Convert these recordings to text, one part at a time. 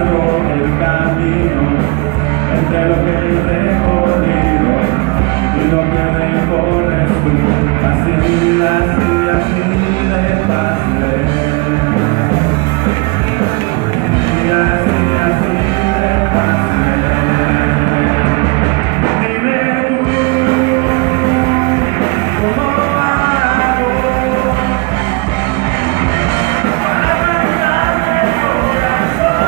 largo el camino entre lo que he recorrido y lo que recorres tú. Así, así, así de fácil. Y así, así de fácil. Dime tú, ¿cómo hago para arrancarme el corazón?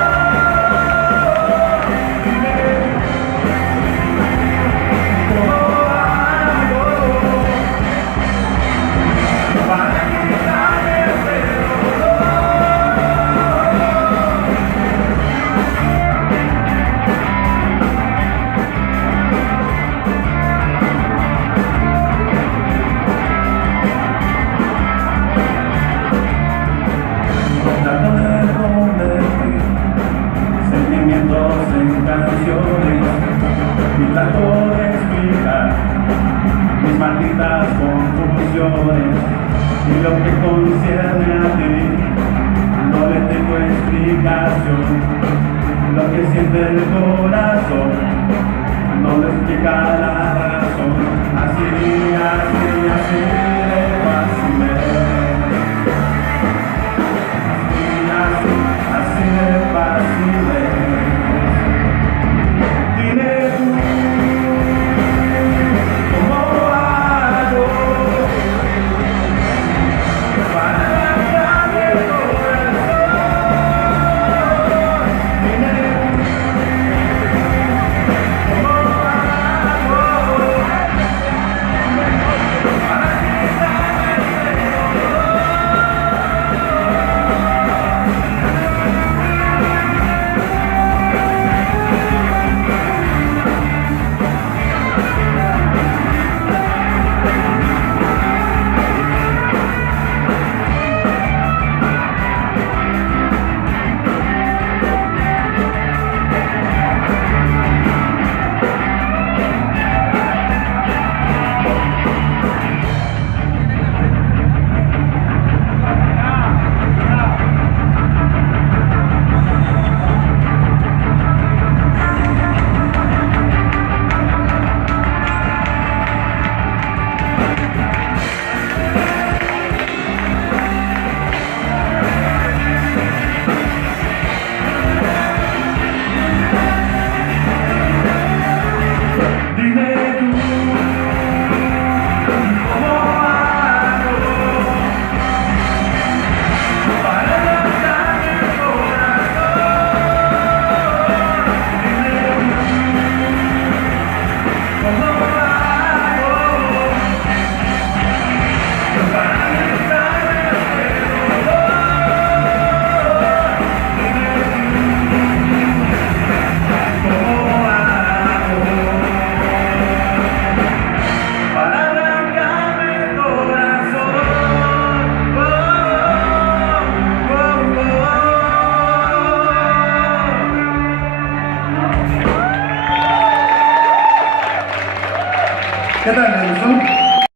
Dime tú, ¿cómo hago para quitarme ese dolor? Tratando de convertir sentimientos en canciones y trato de explicar mis malditas confusiones y lo que concierne a ti no le tengo explicación. Lo que siente el corazón no lo explica la razón. Así, así, así de fácil es. Así, así de fácil es. Dime tú, ¿cómo hago para arrancarme el corazón? Dime tú, ¿cómo hago para quitarme ese dolor? Dime tú, ¿cómo hago para arrancarme el corazón? Dime tú, ¿cómo hago para quitarme ese dolor? Dime tú, ¿cómo hago para arrancarme el corazón? ¿Qué tal, Nelson?